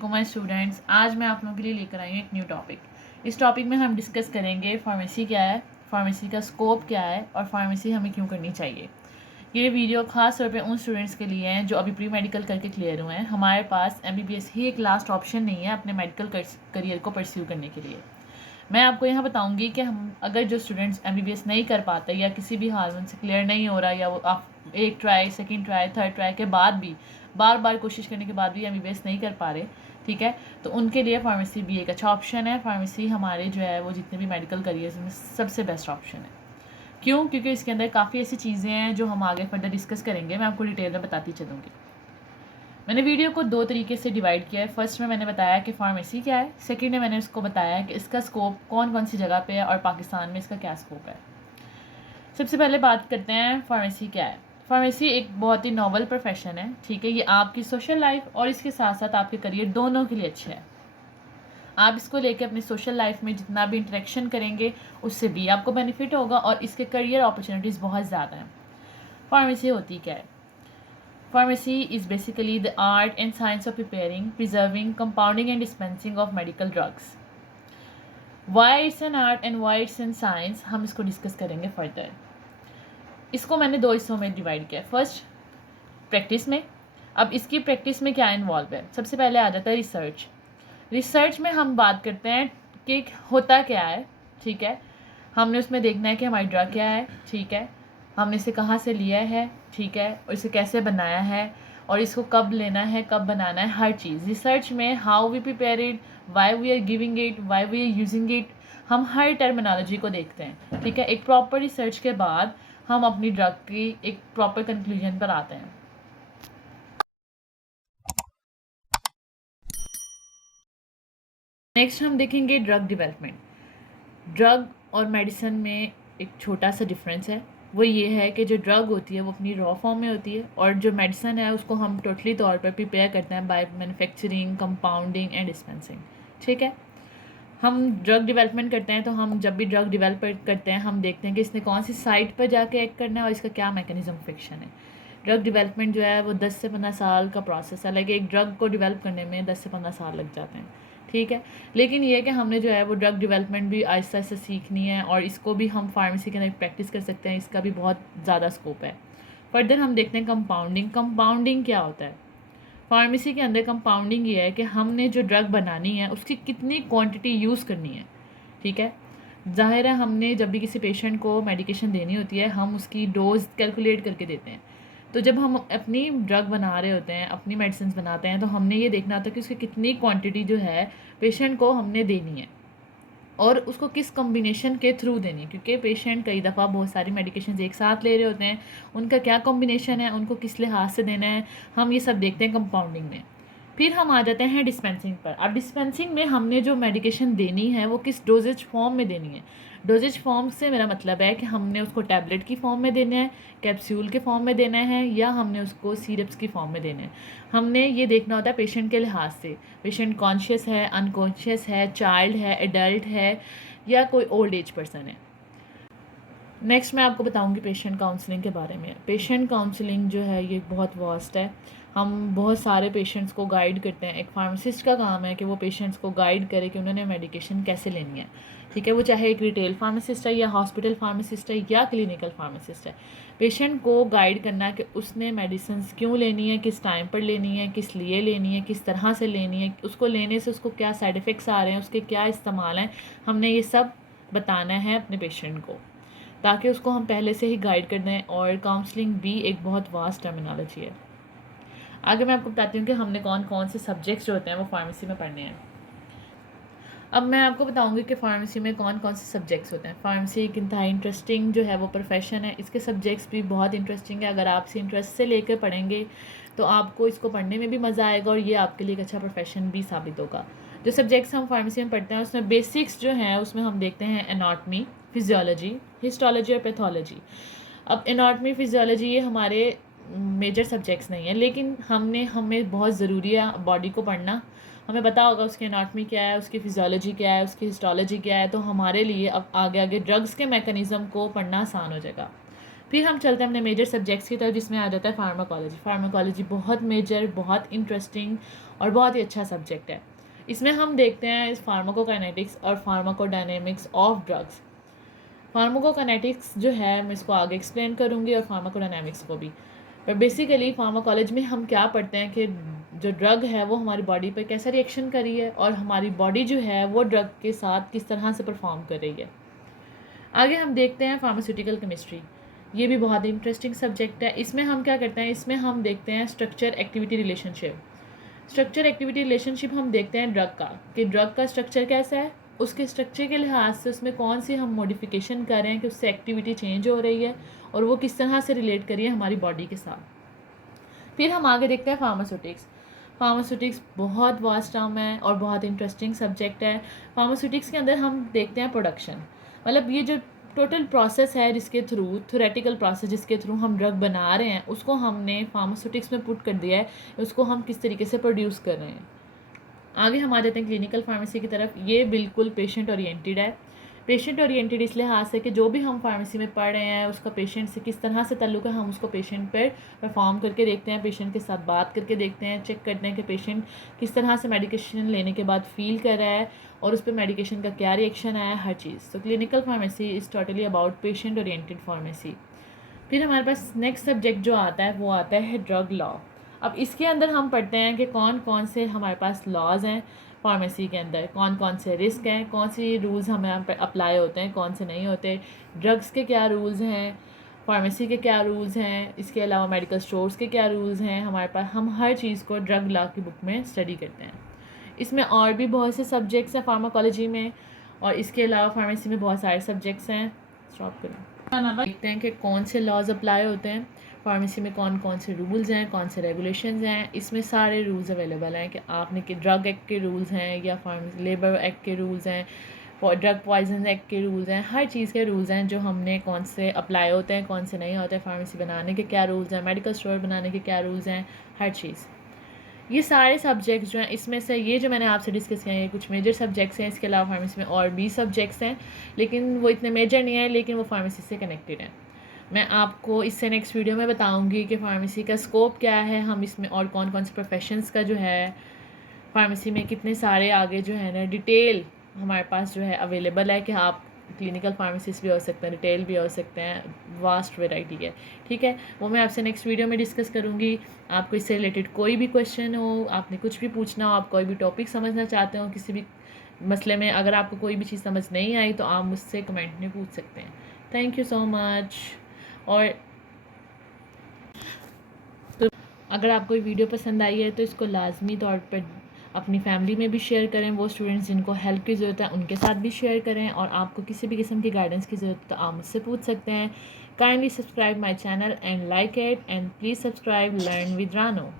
वालेकुम my students. आज मैं आप लोगों के लिए लेकर आई हूँ एक न्यू टॉपिक। इस टॉपिक में हम डिस्कस करेंगे फार्मेसी क्या है, फार्मेसी का स्कोप क्या है और फार्मेसी हमें क्यों करनी चाहिए। ये वीडियो खास तौर पे उन स्टूडेंट्स के लिए हैं जो अभी प्री मेडिकल करके क्लियर हुए हैं। हमारे पास MBBS ही एक लास्ट ऑप्शन नहीं है अपने मेडिकल करियर को परस्यू करने के लिए। मैं आपको यहाँ बताऊंगी कि हम अगर जो स्टूडेंट्स MBBS नहीं कर पाते या किसी भी हाल में से क्लियर नहीं हो रहा, या वो आप एक try, second try, third try के बाद भी बार बार कोशिश करने के बाद भी MBBS नहीं कर पा रहे, ठीक है, तो उनके लिए फार्मेसी भी एक अच्छा ऑप्शन है। फार्मेसी हमारे जो है वो जितने भी मेडिकल करियर्स में सबसे बेस्ट ऑप्शन है। क्यों? क्योंकि इसके अंदर काफ़ी ऐसी चीज़ें हैं जो हम आगे फर्दर डिस्कस करेंगे, मैं आपको डिटेल में बताती चलूँगी। मैंने वीडियो को दो तरीके से डिवाइड किया है। फर्स्ट में मैंने बताया कि फार्मेसी क्या है, सेकंड में मैंने उसको बताया कि इसका स्कोप कौन कौन सी जगह पे है और पाकिस्तान में इसका क्या स्कोप है। सबसे पहले बात करते हैं फार्मेसी क्या है। फार्मेसी एक बहुत ही नॉवल प्रोफेशन है, ठीक है। ये आपकी सोशल लाइफ और इसके साथ साथ आपके करियर दोनों के लिए अच्छा है। आप इसको लेकर अपनी सोशल लाइफ में जितना भी इंटरेक्शन करेंगे उससे भी आपको बेनिफिट होगा और इसके करियर अपॉर्चुनिटीज़ बहुत ज़्यादा हैं। फार्मेसी होती क्या है? Pharmacy is basically the art and science of preparing, preserving, compounding and dispensing of medical drugs. Why it's an art and why it's an science, हम इसको डिस्कस करेंगे फर्दर। इसको मैंने दो हिस्सों में डिवाइड किया। फर्स्ट प्रैक्टिस में। अब इसकी प्रैक्टिस में क्या इन्वॉल्व है? सबसे पहले आ जाता है रिसर्च। रिसर्च में हम बात करते हैं कि होता क्या है, ठीक है। हमने उसमें देखना है कि हमारी ड्रग क्या है, ठीक है, हमने इसे कहाँ से लिया है, ठीक है, और इसे कैसे बनाया है और इसको कब लेना है, कब बनाना है, हर चीज़ रिसर्च में। How we prepare it, why we are giving it, why we are using it, हम हर टर्मिनोलॉजी को देखते हैं, ठीक है। एक प्रॉपर रिसर्च के बाद हम अपनी ड्रग की एक प्रॉपर कंक्लूजन पर आते हैं। नेक्स्ट हम देखेंगे ड्रग डेवलपमेंट। ड्रग और मेडिसिन में एक छोटा सा डिफरेंस है, वो ये है कि जो ड्रग होती है वो अपनी रॉ फॉर्म में होती है और जो मेडिसिन है उसको हम टोटली तौर पर प्रिपेयर करते हैं by manufacturing, compounding and dispensing, ठीक है। हम ड्रग डेवलपमेंट करते हैं तो हम जब भी ड्रग डेवलप करते हैं हम देखते हैं कि इसने कौन सी साइट पर जाके एक्ट करना है और इसका क्या मैकेनिज्म ऑफ एक्शन है। ड्रग डेवलपमेंट जो है वो 10 से 15 साल का प्रोसेस है। लाइक एक ड्रग को डेवलप करने में 10 से 15 साल लग जाते हैं, ठीक है। लेकिन ये है कि हमने जो है वो ड्रग डेवलपमेंट भी आहिस्ता आहिस्ता सीखनी है और इसको भी हम फार्मेसी के अंदर प्रैक्टिस कर सकते हैं। इसका भी बहुत ज़्यादा स्कोप है। फर्दर हम देखते हैं कंपाउंडिंग। कंपाउंडिंग क्या होता है? फार्मेसी के अंदर कंपाउंडिंग ये है कि हमने जो ड्रग बनानी है उसकी कितनी क्वांटिटी यूज़ करनी है, ठीक है। ज़ाहिर है हमने जब भी किसी पेशेंट को मेडिकेशन देनी होती है हम उसकी डोज कैलकुलेट करके देते हैं। तो जब हम अपनी ड्रग बना रहे होते हैं, अपनी मेडिसिन बनाते हैं, तो हमने ये देखना होता है कि उसकी कितनी क्वांटिटी जो है पेशेंट को हमने देनी है और उसको किस कॉम्बिनेशन के थ्रू देनी है। क्योंकि पेशेंट कई दफ़ा बहुत सारी मेडिकेशन एक साथ ले रहे होते हैं, उनका क्या कॉम्बिनेशन है, उनको किस लिहाज से देना है, हम ये सब देखते हैं कंपाउंडिंग में। फिर हम आ जाते हैं डिस्पेंसिंग पर। अब डिस्पेंसिंग में हमने जो मेडिकेशन देनी है वो किस डोजेज फॉर्म में देनी है। डोजेज फॉर्म से मेरा मतलब है कि हमने उसको टैबलेट की फॉर्म में देना है, कैप्सूल के फॉर्म में देना है, या हमने उसको सिरप्स की फॉर्म में देना है। हमने ये देखना होता है पेशेंट के लिहाज से, पेशेंट कॉन्शियस है, अनकॉन्शियस है, चाइल्ड है, एडल्ट है या कोई ओल्ड एज पर्सन है। नेक्स्ट मैं आपको बताऊंगी पेशेंट काउंसलिंग के बारे में। पेशेंट काउंसलिंग जो है ये बहुत वास्ट है। हम बहुत सारे पेशेंट्स को गाइड करते हैं। एक फार्मासिस्ट का काम है कि वो पेशेंट्स को गाइड करे कि उन्होंने मेडिकेशन कैसे लेनी है, ठीक है। वो चाहे एक रिटेल फार्मासिस्ट है या हॉस्पिटल फार्मासिस्ट है या क्लिनिकल फार्मासिस्ट है। पेशेंट को गाइड करना कि उसने मेडिसिन क्यों लेनी है, किस टाइम पर लेनी है, किस लिए लेनी है, किस तरह से लेनी है, उसको लेने से उसको क्या साइड इफ़ेक्ट्स आ रहे हैं, उसके क्या इस्तेमाल हैं, हमने ये सब बताना है अपने पेशेंट को ताकि उसको हम पहले से ही गाइड कर दें। और काउंसलिंग भी एक बहुत वास्ट टर्मिनोलॉजी है। आगे मैं आपको बताती हूँ कि हमने कौन कौन से सब्जेक्ट्स जो होते हैं वो फार्मेसी में पढ़ने हैं। अब मैं आपको बताऊंगी कि फ़ार्मेसी में कौन कौन से सब्जेक्ट्स होते हैं। फ़ार्मेसी एक इंतहाई इंटरेस्टिंग जो है वो प्रोफेशन है। इसके सब्जेक्ट्स भी बहुत इंटरेस्टिंग है। अगर आप इसे इंटरेस्ट से लेकर पढ़ेंगे तो आपको इसको पढ़ने में भी मज़ा आएगा और ये आपके लिए एक अच्छा प्रोफेशन भी साबित होगा। जो सब्जेक्ट्स हम फार्मेसी में पढ़ते हैं उसमें बेसिक्स जो हैं उसमें हम देखते हैं एनाटमी, फिजियोलॉजी, हिस्टोलॉजी और पैथोलॉजी। अब एनाटमी, फिजियोलॉजी ये हमारे मेजर सब्जेक्ट्स नहीं है, लेकिन हमें बहुत ज़रूरी है बॉडी को पढ़ना। हमें पता होगा उसकी एनाटमी क्या है, उसकी फिजियोलॉजी क्या है, उसकी हिस्टोलॉजी क्या है, तो हमारे लिए अब आगे आगे ड्रग्स के मैकेनिज़्म को पढ़ना आसान हो जाएगा। फिर हम चलते हैं अपने मेजर सब्जेक्ट्स की तरफ, जिसमें आ जाता है फार्माकोलॉजी। फार्माकोलॉजी बहुत मेजर, बहुत इंटरेस्टिंग और बहुत ही अच्छा सब्जेक्ट है। इसमें हम देखते हैं फार्माकोकाइनेटिक्स और फार्माकोडायनेमिक्स ऑफ ड्रग्स। फार्माकोकाइनेटिक्स जो है मैं इसको आगे एक्सप्लेन करूँगी, और फार्माकोडायनेमिक्स को भी। पर बेसिकली फार्माकोलॉजी में हम क्या पढ़ते हैं कि जो ड्रग है वो हमारी बॉडी पे कैसा रिएक्शन कर रही है, और हमारी बॉडी जो है वो ड्रग के साथ किस तरह से परफॉर्म कर रही है। आगे हम देखते हैं फार्मास्यूटिकल केमिस्ट्री। ये भी बहुत इंटरेस्टिंग सब्जेक्ट है। इसमें हम क्या करते हैं, इसमें हम देखते हैं structure activity relationship. Structure activity relationship हम देखते हैं ड्रग का, कि ड्रग का स्ट्रक्चर कैसा है, उसके स्ट्रक्चर के लिहाज से उसमें कौन सी हम मॉडिफिकेशन कर रहे हैं कि उससे एक्टिविटी चेंज हो रही है, और वो किस तरह से रिलेट करी है हमारी बॉडी के साथ। फिर हम आगे देखते हैं फार्मास्यूटिक्स। फार्मास्यूटिक्स बहुत वास्ट टर्म है और बहुत इंटरेस्टिंग सब्जेक्ट है। फार्मास्यूटिक्स के अंदर हम देखते हैं प्रोडक्शन, मतलब ये जो टोटल प्रोसेस है जिसके थ्रू, थ्योरेटिकल प्रोसेस जिसके थ्रू हम ड्रग बना रहे हैं, उसको हमने फार्मास्यूटिक्स में पुट कर दिया है, उसको हम किस तरीके से प्रोड्यूस कर रहे हैं। आगे हम आ जाते हैं क्लिनिकल फार्मेसी की तरफ। ये बिल्कुल पेशेंट ओरिएंटेड है। पेशेंट ओरिएंटेड इस लिहाज से कि जो भी हम फार्मेसी में पढ़ रहे हैं उसका पेशेंट से किस तरह से ताल्लुक़ है, हम उसको पेशेंट पर परफॉर्म करके देखते हैं, पेशेंट के साथ बात करके देखते हैं, चेक करते हैं कि पेशेंट किस तरह से मेडिकेशन लेने के बाद फील कर रहा है, और उस पर मेडिकेशन का क्या रिएक्शन आया, हर चीज़। तो clinical pharmacy is totally about patient oriented pharmacy. फिर हमारे पास नेक्स्ट सब्जेक्ट जो आता है वो आता है ड्रग लॉ। अब इसके अंदर हम पढ़ते हैं कि कौन कौन से हमारे पास लॉज हैं फार्मेसी के अंदर, कौन कौन से रिस्क हैं, कौन सी रूल्स हमें अप्लाई होते हैं, कौन से नहीं होते, ड्रग्स के क्या रूल्स हैं, फार्मेसी के क्या रूल्स हैं, इसके अलावा मेडिकल स्टोर्स के क्या रूल्स हैं हमारे पास। हम हर चीज़ को ड्रग लॉ की बुक में स्टडी करते हैं। इसमें और भी बहुत से सब्जेक्ट्स हैं फार्माकोलॉजी में, और इसके अलावा फार्मेसी में बहुत सारे सब्जेक्ट्स हैं। स्टॉप करें, देखते हैं कि कौन से लॉज अप्लाई होते हैं फार्मेसी में, कौन कौन से रूल्स हैं, कौन से रेगुलेशंस हैं। इसमें सारे रूल्स अवेलेबल हैं कि आपने कि ड्रग एक्ट के रूल्स हैं, या फार्मेसी लेबर एक्ट के रूल्स हैं, ड्रग पॉइजन एक्ट के रूल्स हैं, हर चीज़ के रूल्स हैं जो हमने कौन से अप्लाई होते हैं, कौन से नहीं होते हैं, फार्मेसी बनाने के क्या रूल्स हैं, मेडिकल स्टोर बनाने के क्या रूल्स हैं, हर चीज़। ये सारे सब्जेक्ट्स जो हैं, इसमें से ये जो मैंने आपसे डिस्कस किया है ये कुछ मेजर सब्जेक्ट्स हैं। इसके अलावा फार्मेसी में और भी सब्जेक्ट्स हैं, लेकिन वो इतने मेजर नहीं है, लेकिन वो फार्मेसी से कनेक्टेड हैं। मैं आपको इससे नेक्स्ट वीडियो में बताऊंगी कि फार्मेसी का स्कोप क्या है, हम इसमें और कौन कौन से प्रोफेशंस का जो है फार्मेसी में कितने सारे आगे जो है ना डिटेल हमारे पास जो है अवेलेबल है, कि आप क्लिनिकल फार्मेसिस्ट भी हो सकते हैं, रिटेल भी हो सकते हैं, वास्ट वैरायटी है। ठीक है, वो मैं आपसे नेक्स्ट वीडियो में डिस्कस करूँगी। आपको इससे रिलेटेड कोई भी क्वेश्चन हो, आपने कुछ भी पूछना हो, आप कोई भी टॉपिक समझना चाहते हो किसी भी मसले में, अगर आपको कोई भी चीज़ समझ नहीं आई तो आप मुझसे कमेंट में पूछ सकते हैं। Thank you so much. और तो अगर आपको ये वीडियो पसंद आई है तो इसको लाजमी तौर पर अपनी फैमिली में भी शेयर करें, वो स्टूडेंट्स जिनको हेल्प की ज़रूरत है उनके साथ भी शेयर करें, और आपको किसी भी किस्म की गाइडेंस की ज़रूरत है तो आप मुझसे पूछ सकते हैं। Kindly subscribe my channel and like it, and please subscribe learn with रानो।